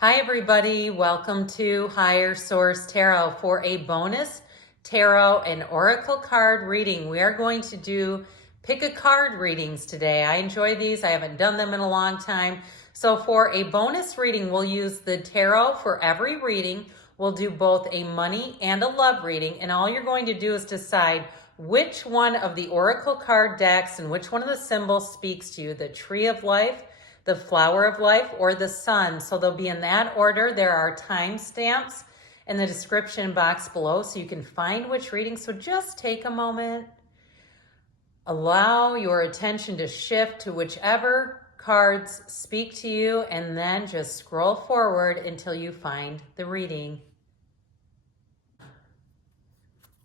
Hi everybody, welcome to Higher Source Tarot for a bonus tarot and oracle card reading. We are going to do pick a card readings today. I enjoy these. I haven't done them in a long time. So for a bonus reading, we'll use the tarot for every reading. We'll do both a money and a love reading, and all you're going to do is decide which one of the oracle card decks and which one of the symbols speaks to you, the tree of life, the flower of life, or the sun. So they'll be in that order. There are timestamps in the description box below so you can find which reading. So just take a moment, allow your attention to shift to whichever cards speak to you, and then just scroll forward until you find the reading.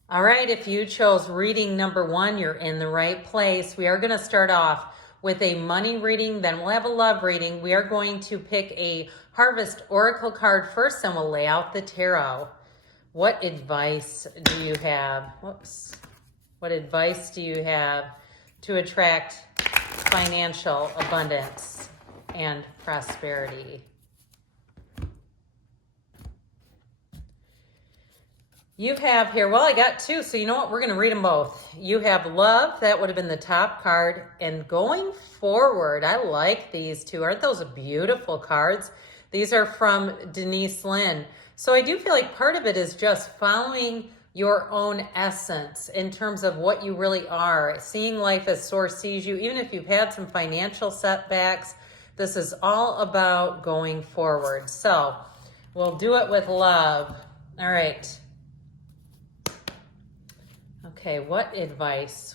All right, if you chose reading number 1, you're in the right place. We are going to start off with a money reading, then we'll have a love reading. We are going to pick a Harvest Oracle card first, and we'll lay out the tarot. What advice do you have? What advice do you have to attract financial abundance and prosperity? You have here, well, I got 2, so you know what? We're going to read them both. You have love, that would have been the top card. And going forward, I like these 2. Aren't those beautiful cards? These are from Denise Lynn. So I do feel like part of it is just following your own essence in terms of what you really are, seeing life as Source sees you, even if you've had some financial setbacks. This is all about going forward. So we'll do it with love. All right. Okay, what advice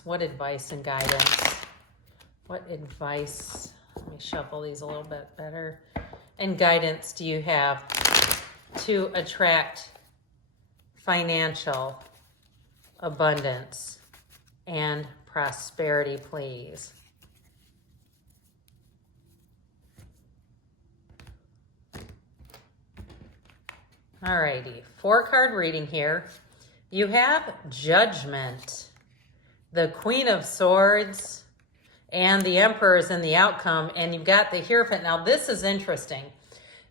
and guidance? What advice, let me shuffle these a little bit better, and guidance do you have to attract financial abundance and prosperity, please? All righty, 4-card reading here. You have Judgment, the Queen of Swords, and the Emperor is in the outcome, and you've got the Hierophant. Now, this is interesting.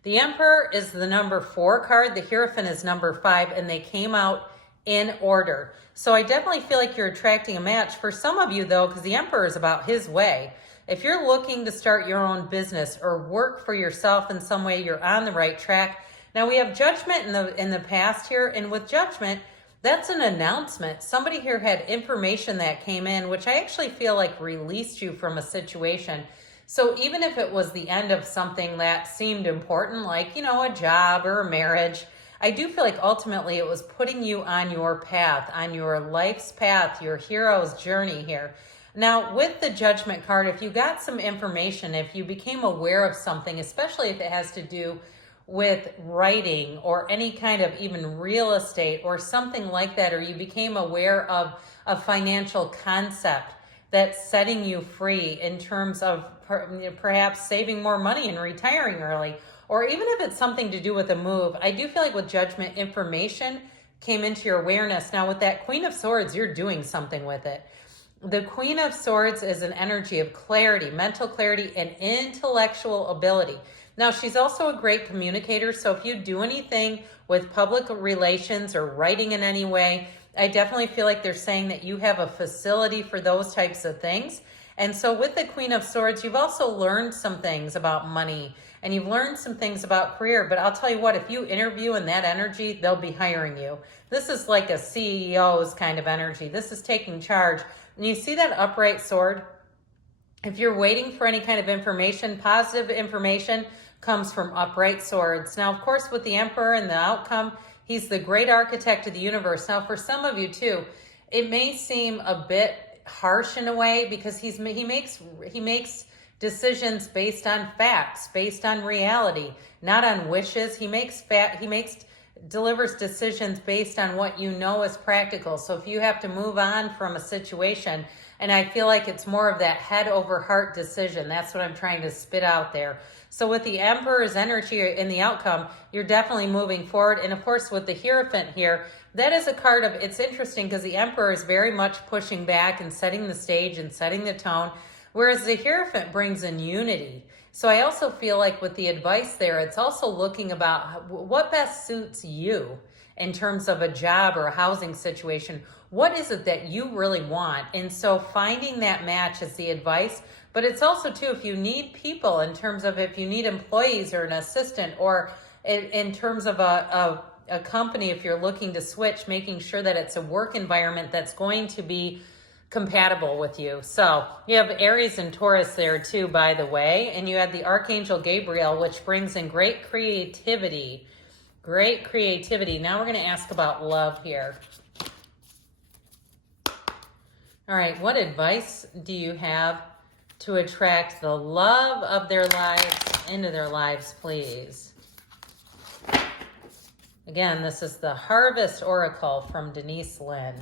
The Emperor is the number 4 card, the Hierophant is number 5, and they came out in order. So I definitely feel like you're attracting a match. For some of you, though, because the Emperor is about his way, if you're looking to start your own business or work for yourself in some way, you're on the right track. Now, we have Judgment in the past here, and with Judgment, that's an announcement. Somebody here had information that came in, which I actually feel like released you from a situation. So even if it was the end of something that seemed important, like, you know, a job or a marriage, I do feel like ultimately it was putting you on your path, on your life's path, your hero's journey here. Now, with the Judgment card, if you got some information, if you became aware of something, especially if it has to do with writing or any kind of even real estate or something like that, or you became aware of a financial concept that's setting you free in terms of perhaps saving more money and retiring early, or even if it's something to do with a move, I do feel like with Judgment, information came into your awareness. Now with that Queen of Swords, you're doing something with it. The Queen of Swords is an energy of clarity, mental clarity, and intellectual ability. Now, she's also a great communicator, so if you do anything with public relations or writing in any way, I definitely feel like they're saying that you have a facility for those types of things. And so with the Queen of Swords, you've also learned some things about money, and you've learned some things about career. But I'll tell you what, if you interview in that energy, they'll be hiring you. This is like a CEO's kind of energy. This is taking charge. And you see that upright sword? If you're waiting for any kind of information, positive information comes from upright swords. Now, of course, with the Emperor and the outcome, he's the great architect of the universe. Now, for some of you too, it may seem a bit harsh in a way because he makes decisions based on facts, based on reality, not on wishes. He delivers decisions based on what you know is practical. So if you have to move on from a situation, and I feel like it's more of that head over heart decision. That's what I'm trying to spit out there. So with the Emperor's energy in the outcome, you're definitely moving forward. And of course, with the Hierophant here, that is a card of, it's interesting because the Emperor is very much pushing back and setting the stage and setting the tone, whereas the Hierophant brings in unity. So I also feel like with the advice there, it's also looking about what best suits you in terms of a job or a housing situation. What is it that you really want? And so finding that match is the advice. But it's also too, if you need people in terms of if you need employees or an assistant, or in terms of a company, if you're looking to switch, making sure that it's a work environment that's going to be compatible with you. So you have Aries and Taurus there too, by the way, and you had the Archangel Gabriel, which brings in great creativity. Great creativity. Now we're going to ask about love here. All right, what advice do you have to attract the love of their lives into their lives, please? Again, this is the Harvest Oracle from Denise Lynn.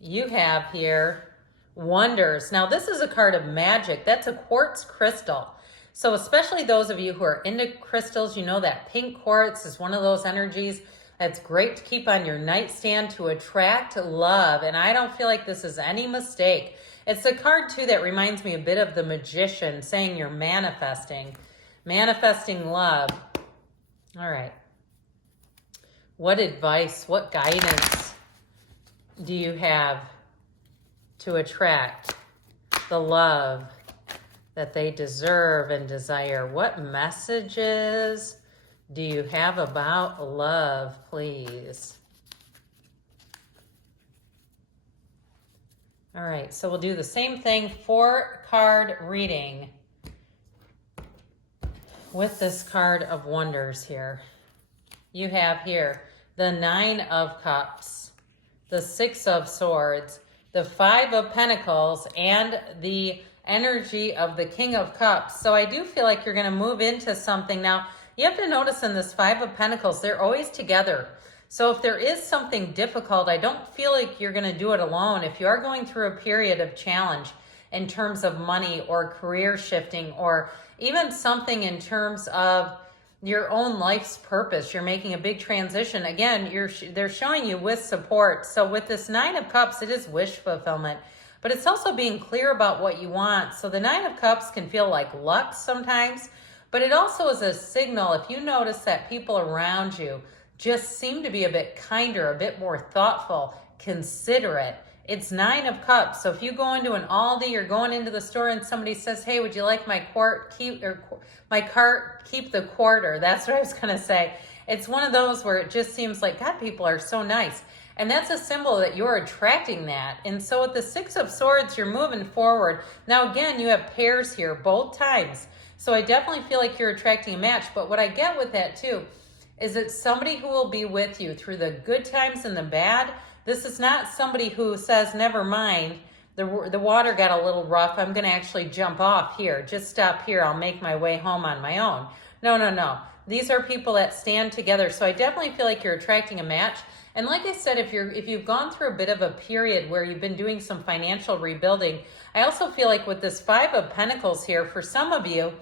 You have here Wonders. Now, this is a card of magic. That's a quartz crystal. So especially those of you who are into crystals, you know that pink quartz is one of those energies that's great to keep on your nightstand to attract love. And I don't feel like this is any mistake. It's a card, too, that reminds me a bit of the Magician, saying you're manifesting love. All right. What advice, what guidance do you have to attract the love that they deserve and desire? What messages do you have about love, please? All right, so we'll do the same thing, 4-card reading with this card of Wonders here. You have here the 9 of Cups, the 6 of Swords, the 5 of Pentacles, and the energy of the King of Cups. So I do feel like you're going to move into something. Now, you have to notice in this 5 of Pentacles, they're always together. So if there is something difficult, I don't feel like you're going to do it alone. If you are going through a period of challenge in terms of money or career shifting, or even something in terms of your own life's purpose, you're making a big transition. Again, they're showing you with support. So with this 9 of Cups, it is wish fulfillment, but it's also being clear about what you want. So the 9 of Cups can feel like luck sometimes, but it also is a signal. If you notice that people around you just seem to be a bit kinder, a bit more thoughtful, considerate, it's 9 of Cups. So if you go into an Aldi, you're going into the store and somebody says, hey, would you like my cart, keep the quarter. That's what I was going to say. It's one of those where it just seems like, God, people are so nice. And that's a symbol that you're attracting that. And so with the 6 of Swords, you're moving forward. Now, again, you have pairs here both times. So I definitely feel like you're attracting a match. But what I get with that, too, is it's somebody who will be with you through the good times and the bad. This is not somebody who says, never mind, the water got a little rough, I'm going to actually jump off here. Just stop here. I'll make my way home on my own. No, no, no. These are people that stand together. So I definitely feel like you're attracting a match. And like I said, if you've gone through a bit of a period where you've been doing some financial rebuilding, I also feel like with this 5 of Pentacles here, for some of you,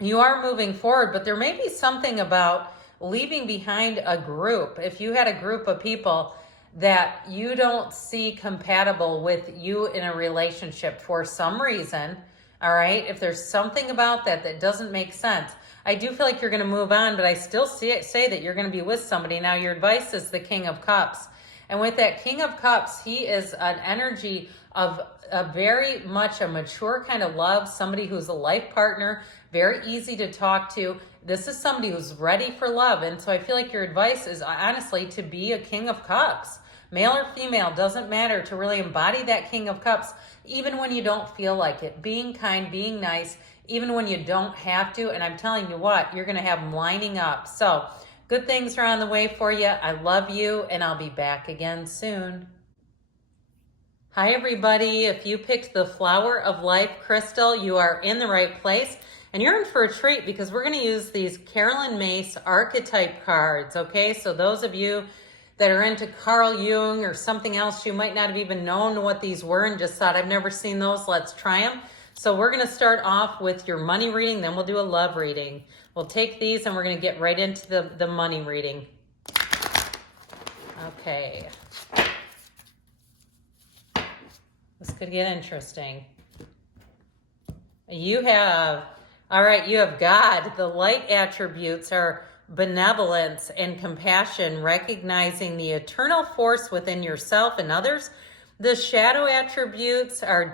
you are moving forward, but there may be something about leaving behind a group. If you had a group of people that you don't see compatible with you in a relationship for some reason, all right, if there's something about that doesn't make sense, I do feel like you're going to move on, but I still say that you're going to be with somebody. Now, your advice is the King of Cups. And with that King of Cups, he is an energy of a very much a mature kind of love, somebody who's a life partner, very easy to talk to. This is somebody who's ready for love. And so I feel like your advice is honestly to be a King of Cups. Male or female, doesn't matter, to really embody that King of Cups, even when you don't feel like it. Being kind, being nice, even when you don't have to. And I'm telling you what, you're going to have them lining up. So good things are on the way for you. I love you, and I'll be back again soon. Hi, everybody. If you picked the Flower of Life crystal, you are in the right place. And you're in for a treat because we're going to use these Carolyn Mace archetype cards, okay? So those of you that are into Carl Jung or something else, you might not have even known what these were and just thought, I've never seen those, let's try them. So we're going to start off with your money reading, then we'll do a love reading. We'll take these and we're going to get right into the money reading. Okay. This could get interesting. You have, all right, you have God. The light attributes are benevolence and compassion, recognizing the eternal force within yourself and others. The shadow attributes are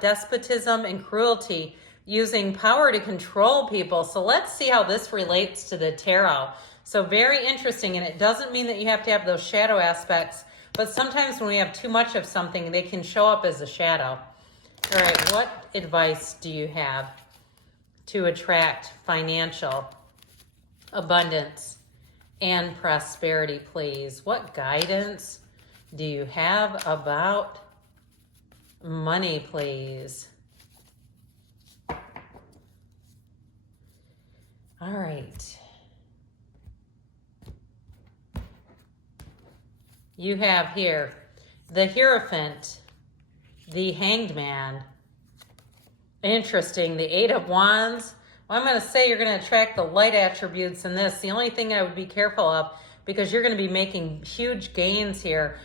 despotism and cruelty, using power to control people. So let's see how this relates to the tarot. So very interesting, and it doesn't mean that you have to have those shadow aspects, but sometimes when we have too much of something, they can show up as a shadow. All right, what advice do you have to attract financial abundance and prosperity, please? What guidance do you have about money, please? All right. You have here the Hierophant, the Hanged Man. Interesting. The Eight of Wands. Well, I'm going to say you're going to attract the light attributes in this. The only thing I would be careful of, because you're going to be making huge gains here,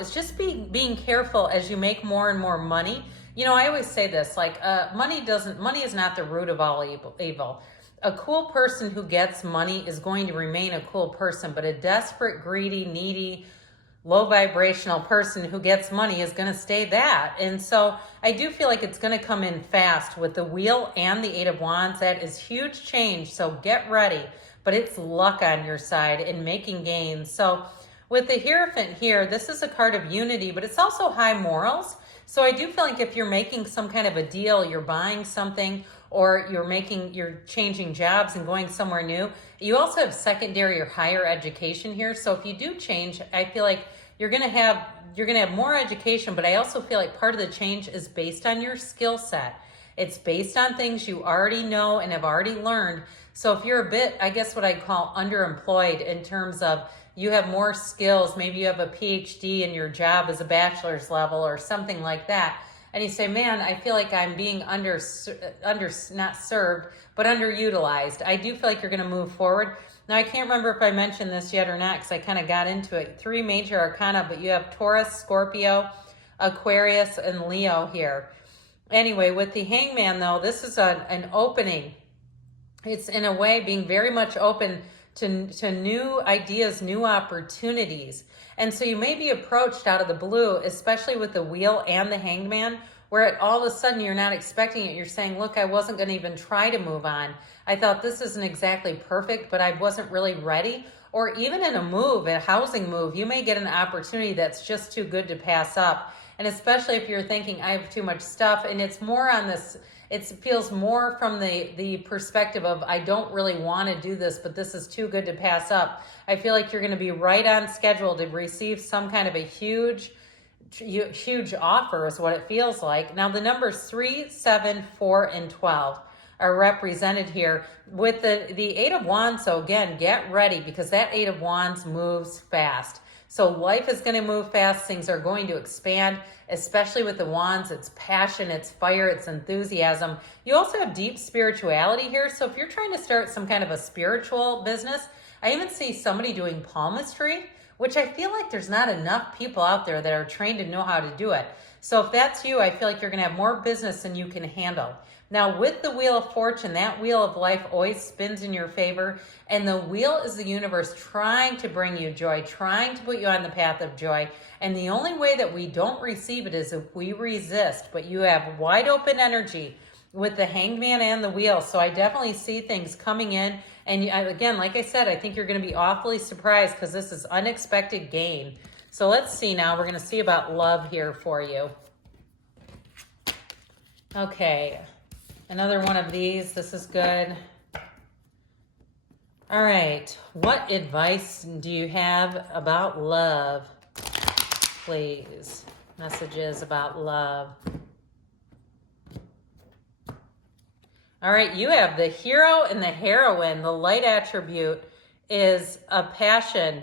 is just being careful as you make more and more money. You know, I always say this, like, money is not the root of all evil. A cool person who gets money is going to remain a cool person, but a desperate, greedy, needy, low vibrational person who gets money is going to stay that. And so I do feel like it's going to come in fast with the Wheel and the Eight of Wands. That is huge change. So get ready, but it's luck on your side in making gains. So with the Hierophant here, this is a card of unity, but it's also high morals. So I do feel like if you're making some kind of a deal, you're buying something, or you're changing jobs and going somewhere new. You also have secondary or higher education here. So if you do change, I feel like you're gonna have more education, but I also feel like part of the change is based on your skill set. It's based on things you already know and have already learned. So if you're a bit, I guess what I'd call underemployed in terms of you have more skills, maybe you have a PhD and your job is a bachelor's level or something like that, and you say, man, I feel like I'm being not served, but underutilized. I do feel like you're going to move forward. Now, I can't remember if I mentioned this yet or not, because I kind of got into it. 3 major arcana, but you have Taurus, Scorpio, Aquarius, and Leo here. Anyway, with the Hangman, though, this is an opening. It's, in a way, being very much open to new ideas, new opportunities. And so you may be approached out of the blue, especially with the Wheel and the Hanged Man, where all of a sudden you're not expecting it. You're saying, look, I wasn't going to even try to move on. I thought this isn't exactly perfect, but I wasn't really ready. Or even in a housing move, you may get an opportunity that's just too good to pass up. And especially if you're thinking, I have too much stuff, and it's more on this, it feels more from the perspective of, I don't really want to do this, but this is too good to pass up. I feel like you're going to be right on schedule to receive some kind of a huge offer is what it feels like. Now the numbers 3, 7, 4, and 12 are represented here with the Eight of Wands. So again, get ready, because that Eight of Wands moves fast. So life is going to move fast. Things are going to expand, especially with the wands. It's passion, it's fire, it's enthusiasm. You also have deep spirituality here. So if you're trying to start some kind of a spiritual business, I even see somebody doing palmistry, which I feel like there's not enough people out there that are trained to know how to do it. So if that's you, I feel like you're going to have more business than you can handle. Now with the Wheel of Fortune, that wheel of life always spins in your favor. And the wheel is the universe trying to bring you joy, trying to put you on the path of joy. And the only way that we don't receive it is if we resist. But you have wide open energy with the Hanged Man and the Wheel. So I definitely see things coming in. And again, like I said, I think you're going to be awfully surprised, because this is unexpected gain. So let's see now. We're going to see about love here for you. Okay. Another one of these. This is good. All right. What advice do you have about love? Please. Messages about love. All right. You have the hero and the heroine. The light attribute is a passion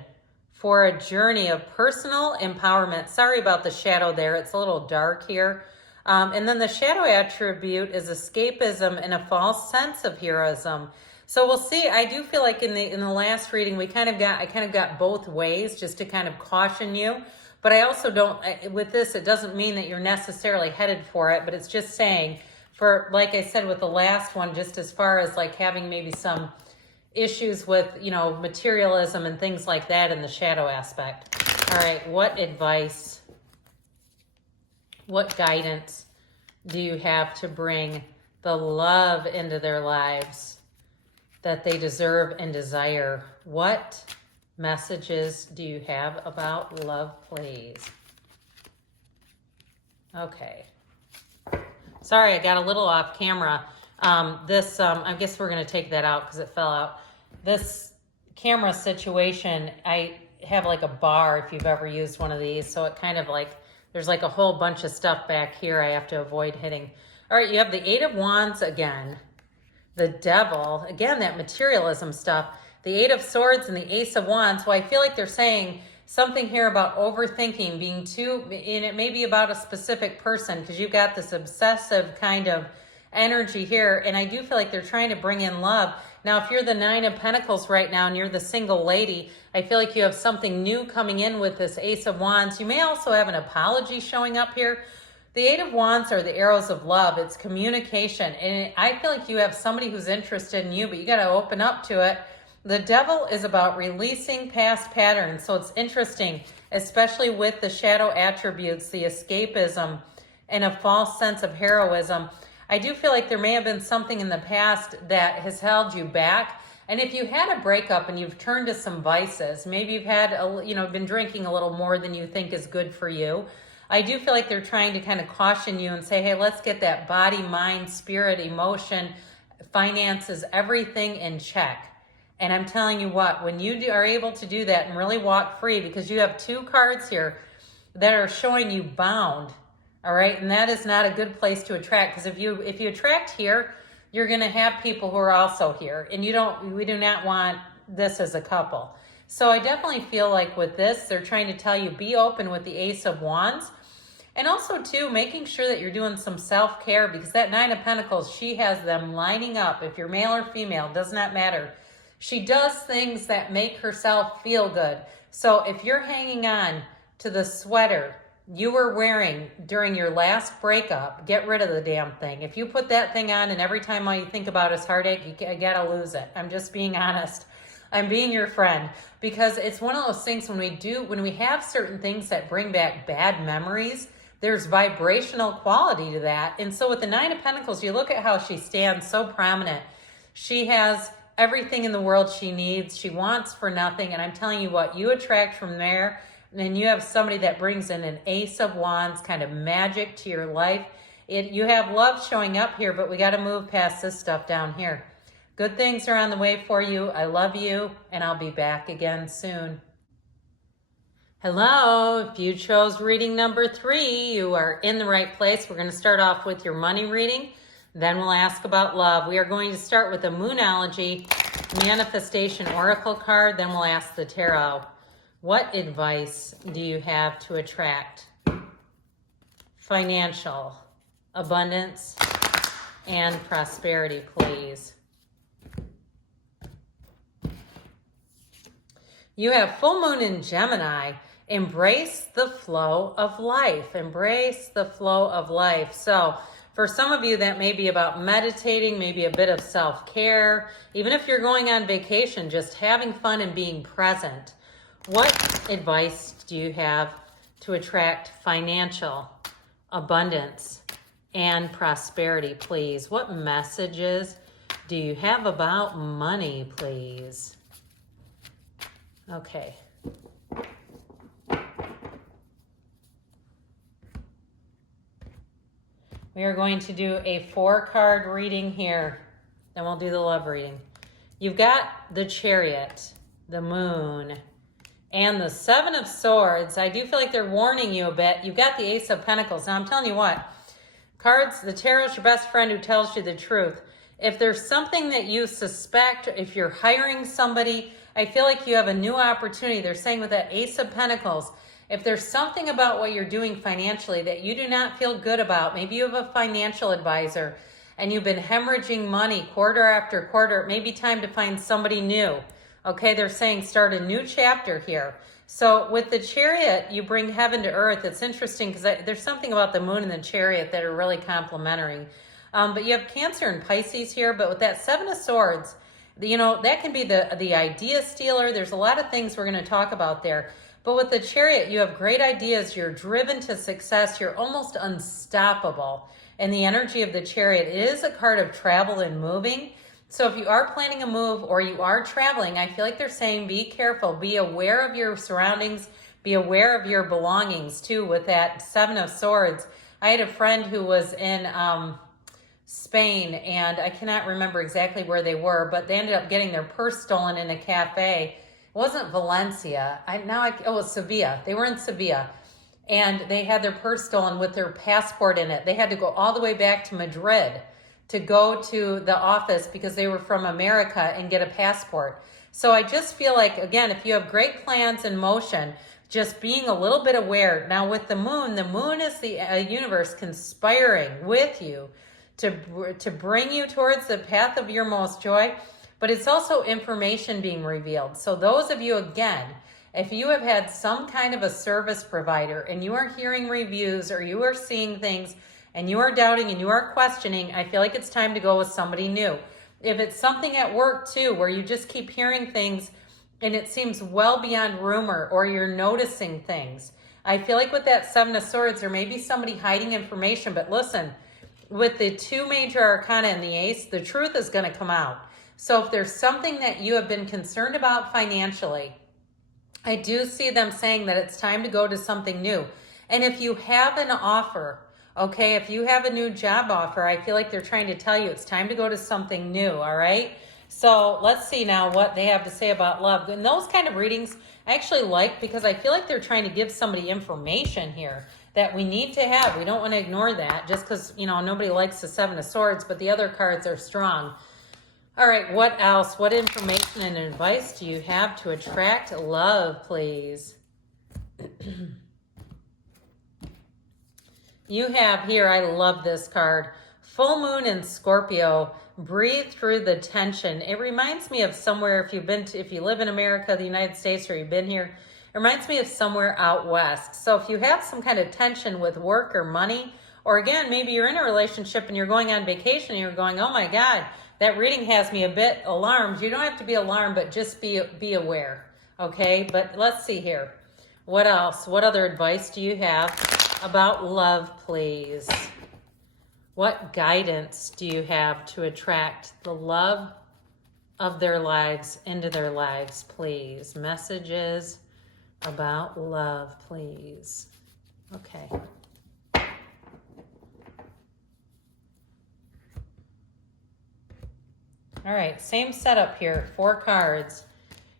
for a journey of personal empowerment. Sorry about the shadow there. It's a little dark here. And then the shadow attribute is escapism and a false sense of heroism. So we'll see. I do feel like in the last reading I kind of got both ways, just to kind of caution you. But I also don't, with this, it doesn't mean that you're necessarily headed for it, but it's just saying for, like I said with the last one, just as far as like having maybe some issues with, materialism and things like that in the shadow aspect. All right, what advice, what guidance do you have to bring the love into their lives that they deserve and desire? What messages do you have about love, please? Okay. Sorry, I got a little off camera. I guess we're going to take that out because it fell out. This camera situation, I have like a bar if you've ever used one of these. So it kind of like, there's like a whole bunch of stuff back here I have to avoid hitting. All right, you have the Eight of Wands again. The Devil, again, that materialism stuff. The Eight of Swords and the Ace of Wands. Well, I feel like they're saying something here about overthinking, being too, and it may be about a specific person because you've got this obsessive kind of energy here. And I do feel like they're trying to bring in love. Now, if you're the Nine of Pentacles right now and you're the single lady, I feel like you have something new coming in with this Ace of Wands. You may also have an apology showing up here. The Eight of Wands are the arrows of love. It's communication. And I feel like you have somebody who's interested in you, but you got to open up to it. The Devil is about releasing past patterns. So it's interesting, especially with the shadow attributes, the escapism, and a false sense of heroism. I do feel like there may have been something in the past that has held you back. And if you had a breakup and you've turned to some vices, maybe you've had, been drinking a little more than you think is good for you. I do feel like they're trying to kind of caution you and say, hey, let's get that body, mind, spirit, emotion, finances, everything in check. And I'm telling you what, when you are able to do that and really walk free, because you have two cards here that are showing you bound, all right? And that is not a good place to attract, because if you attract here, you're going to have people who are also here. And we do not want this as a couple. So I definitely feel like with this, they're trying to tell you, be open with the Ace of Wands. And also, too, making sure that you're doing some self-care, because that Nine of Pentacles, she has them lining up. If you're male or female, does not matter. She does things that make herself feel good. So if you're hanging on to the sweater you were wearing during your last breakup, get rid of the damn thing. If you put that thing on and every time all you think about is heartache, you gotta lose it. I'm just being honest. I'm being your friend, because it's one of those things when we have certain things that bring back bad memories, there's vibrational quality to that. And so with the Nine of Pentacles, you look at how she stands so prominent. She has everything in the world she needs. She wants for nothing. And I'm telling you what, you attract from there, and you have somebody that brings in an Ace of Wands, kind of magic to your life. You have love showing up here, but we got to move past this stuff down here. Good things are on the way for you. I love you, and I'll be back again soon. Hello, if you chose reading number 3, you are in the right place. We're going to start off with your money reading. Then we'll ask about love. We are going to start with the Moonology Manifestation Oracle card. Then we'll ask the Tarot. What advice do you have to attract financial abundance and prosperity, please? You have full moon in Gemini. Embrace the flow of life. Embrace the flow of life. So for some of you, that may be about meditating, maybe a bit of self-care. Even if you're going on vacation, just having fun and being present. What advice do you have to attract financial abundance and prosperity, please? What messages do you have about money, please? Okay. We are going to do a 4-card reading here. Then we'll do the love reading. You've got the Chariot, the Moon, and the Seven of Swords. I do feel like they're warning you a bit. You've got the Ace of Pentacles. Now, I'm telling you what. Cards, the Tarot's your best friend who tells you the truth. If there's something that you suspect, if you're hiring somebody, I feel like you have a new opportunity. They're saying with that Ace of Pentacles, if there's something about what you're doing financially that you do not feel good about, maybe you have a financial advisor and you've been hemorrhaging money quarter after quarter, it may be time to find somebody new. Okay, they're saying start a new chapter here. So with the Chariot, you bring heaven to earth. It's interesting because there's something about the Moon and the Chariot that are really complementary. But you have Cancer and Pisces here, but with that Seven of Swords, that can be the idea stealer. There's a lot of things we're going to talk about there. But with the Chariot, you have great ideas. You're driven to success. You're almost unstoppable. And the energy of the Chariot is a card of travel and moving. So if you are planning a move or you are traveling, I feel like they're saying be careful. Be aware of your surroundings. Be aware of your belongings, too, with that Seven of Swords. I had a friend who was in Spain, and I cannot remember exactly where they were, but they ended up getting their purse stolen in a cafe. It wasn't Valencia. It was Sevilla. They were in Sevilla, and they had their purse stolen with their passport in it. They had to go all the way back to Madrid to go to the office because they were from America and get a passport. So I just feel like, again, if you have great plans in motion, just being a little bit aware. Now with the moon is the universe conspiring with you to bring you towards the path of your most joy, but it's also information being revealed. So those of you, again, if you have had some kind of a service provider and you are hearing reviews or you are seeing things and you are doubting and you are questioning, I feel like it's time to go with somebody new. If it's something at work too, where you just keep hearing things and it seems well beyond rumor or you're noticing things, I feel like with that Seven of Swords, there may be somebody hiding information, but listen, with the two major arcana and the ace, the truth is going to come out. So if there's something that you have been concerned about financially, I do see them saying that it's time to go to something new. And if you have an offer, okay, if you have a new job offer, I feel like they're trying to tell you it's time to go to something new, all right? So let's see now what they have to say about love. And those kind of readings I actually like because I feel like they're trying to give somebody information here that we need to have. We don't want to ignore that just because, nobody likes the Seven of Swords, but the other cards are strong. All right, what else? What information and advice do you have to attract love, please? You have here, I love this card, Full Moon in Scorpio. Breathe through the tension. It reminds me of somewhere, if you live in America, the United States, or you've been here, it reminds me of somewhere out west. So if you have some kind of tension with work or money, or again, maybe you're in a relationship and you're going on vacation and you're going, oh my God, that reading has me a bit alarmed. You don't have to be alarmed, but just be aware, okay? But let's see here. What else? What other advice do you have about love, please? What guidance do you have to attract the love of their lives into their lives, please? Messages about love, please. Okay. All right, same setup here, 4 cards.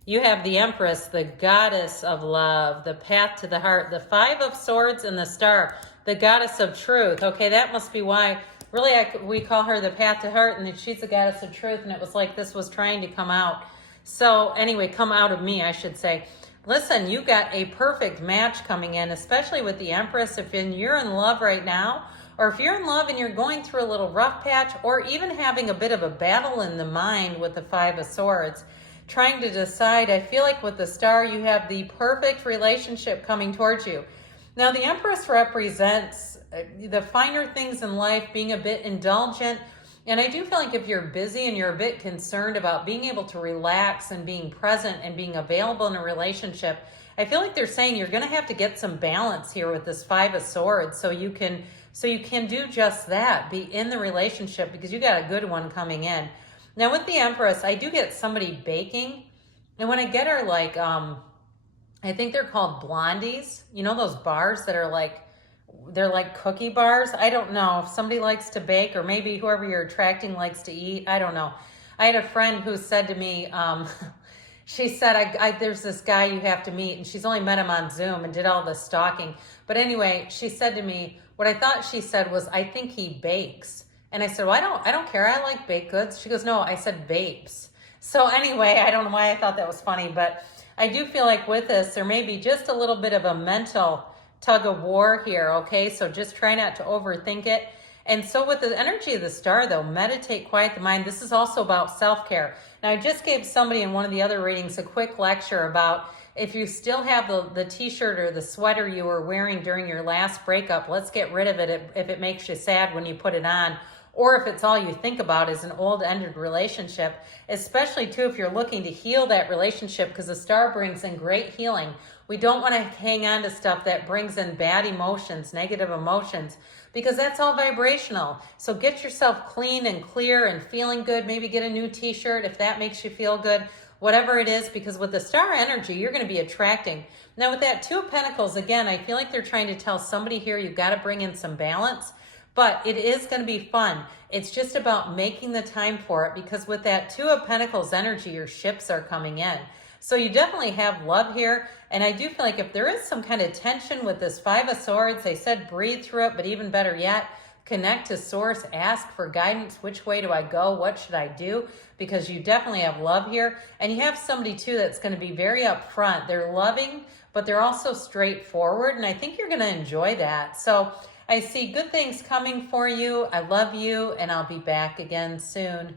You have the Empress, the goddess of love, the path to the heart, the 5 of Swords, and the Star, the goddess of truth. Okay, that must be why, really, we call her the path to heart, and she's the goddess of truth, and it was like this was trying to come out. So anyway, come out of me, I should say. Listen, you got a perfect match coming in, especially with the Empress. If you're in love right now, or if you're in love and you're going through a little rough patch, or even having a bit of a battle in the mind with the 5 of Swords, trying to decide, I feel like with the Star, you have the perfect relationship coming towards you. Now, the Empress represents the finer things in life, being a bit indulgent. And I do feel like if you're busy and you're a bit concerned about being able to relax and being present and being available in a relationship, I feel like they're saying you're going to have to get some balance here with this 5 of Swords so you can do just that, be in the relationship, because you got a good one coming in. Now with the Empress, I do get somebody baking, and when I get her, like, I think they're called blondies. You know those bars that are like, they're like cookie bars? I don't know if somebody likes to bake, or maybe whoever you're attracting likes to eat. I don't know. I had a friend who said to me, she said, there's this guy you have to meet, and she's only met him on Zoom and did all this stalking. But anyway, she said to me, what I thought she said was, I think he bakes. And I said, well, I don't care. I like baked goods. She goes, no, I said vapes. So anyway, I don't know why I thought that was funny, but I do feel like with this, there may be just a little bit of a mental tug of war here, okay? So just try not to overthink it. And so with the energy of the Star, though, meditate, quiet the mind. This is also about self-care. Now, I just gave somebody in one of the other readings a quick lecture about if you still have the t-shirt or the sweater you were wearing during your last breakup, let's get rid of it if it makes you sad when you put it on. or if it's all you think about is an old ended relationship, especially too if you're looking to heal that relationship, because the star brings in great healing. We don't want to hang on to stuff that brings in bad emotions, negative emotions, because that's all vibrational. So get yourself clean and clear and feeling good. Maybe get a new t-shirt if that makes you feel good, whatever it is, because with the star energy, you're going to be attracting. Now with that Two of Pentacles, again, I feel like they're trying to tell somebody here, you've got to bring in some balance, but it is going to be fun. It's just about making the time for it, because with that Two of Pentacles energy, your ships are coming in. So you definitely have love here. And I do feel like if there is some kind of tension with this Five of Swords, they said breathe through it, but even better yet, connect to source, ask for guidance. Which way do I go? What should I do? Because you definitely have love here. And you have somebody too that's going to be very upfront. They're loving, but they're also straightforward. And I think you're going to enjoy that. So I see good things coming for you. I love you, and I'll be back again soon.